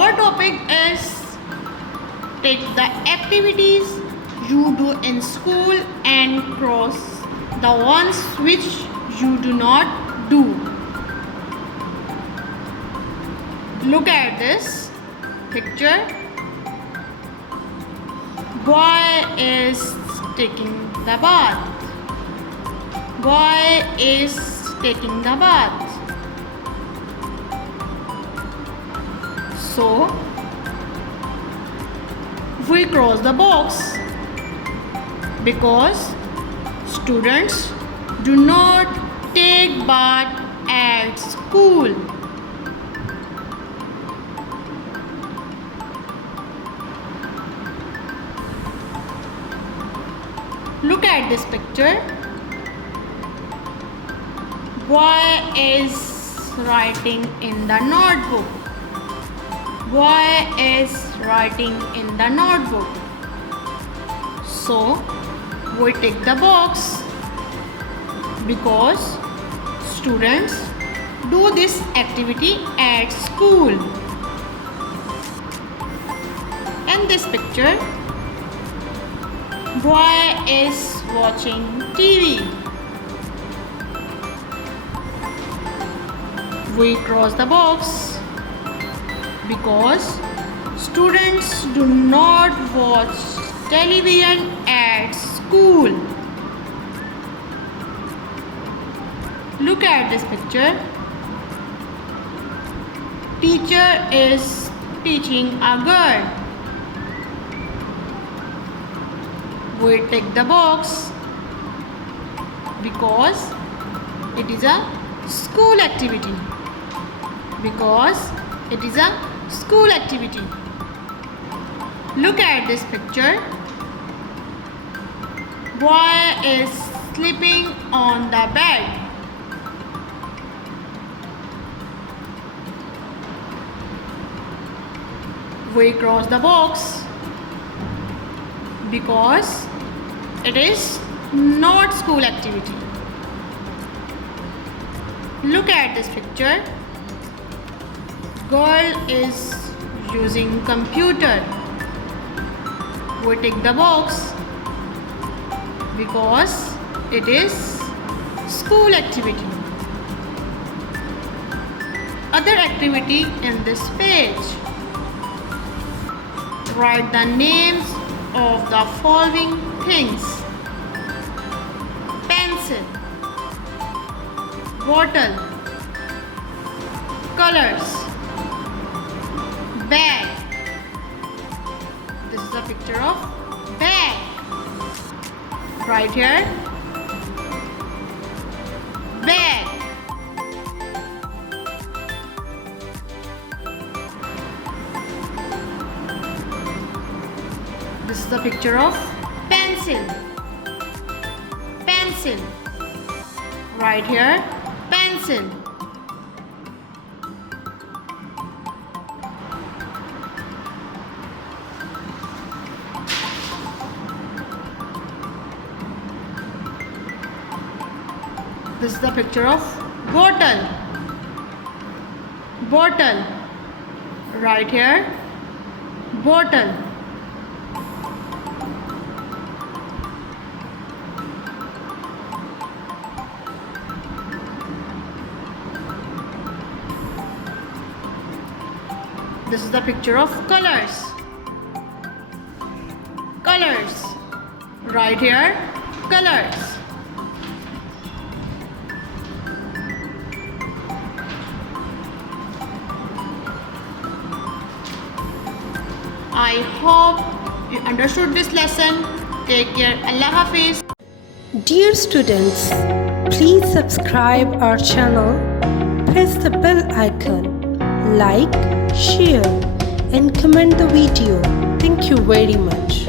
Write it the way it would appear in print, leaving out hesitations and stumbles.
our topic is take the activities you do in school and cross the ones which you do not do. Look at this picture. Boy is taking the bath. Boy is taking the bath. So we cross the box because students do not take bath at school. Look at this picture. Boy is writing in the notebook. Boy is writing in the notebook. So we tick the box because students do this activity at school. In this picture, boy is watching TV. We cross the box because students do not watch television at school. Look at this picture. Teacher is teaching a girl. We tick the box because it is a school activity. Because it is a school activity. Look at this picture. Boy is sleeping on the bed. We cross the box because it is not school activity. Look at this picture. Girl is using computer. We tick the box because it is school activity. Other activity in this page. Write the names of the following things: pencil, bottle, colors, bag. This is a picture of bag. Right here, bag. This is a picture of pencil. Pencil. Right here, pencil. This is the picture of bottle. Bottle. Right here, bottle. This is the picture of colors. Colors. Right here, colors. I hope you understood this lesson. Take care. Allah Hafiz. Dear students, please subscribe our channel, press the bell icon, like, share and comment the video. Thank you very much.